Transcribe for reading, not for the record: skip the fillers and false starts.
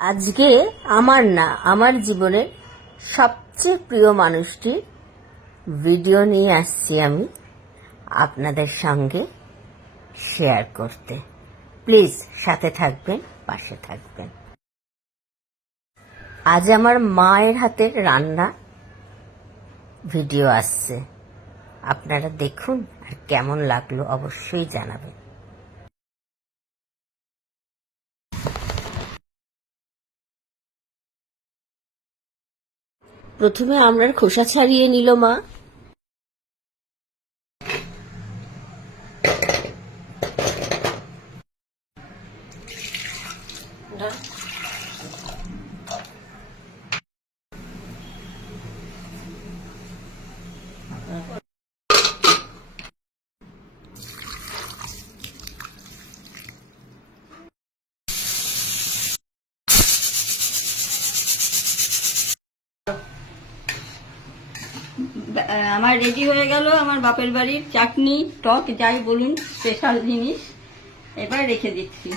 আজকে আমার না, আমার জীবনের সবচেয়ে প্রিয় মানুষটির ভিডিও নিয়ে আসছি আমি আপনাদের সঙ্গে শেয়ার করতে। প্লিজ সাথে থাকবেন, পাশে থাকবেন। আজ আমার মায়ের হাতের রান্না ভিডিও আসছে, আপনারা দেখুন আর কেমন লাগলো অবশ্যই জানাবেন। প্রথমে আমড়ার খোসা ছাড়িয়ে নিল মা। আমার রেডি হয়ে গেল আমার বাপের বাড়ির চাটনি, টক যাই বলুন, স্পেশাল জিনিস। এবার রেখে দিচ্ছি।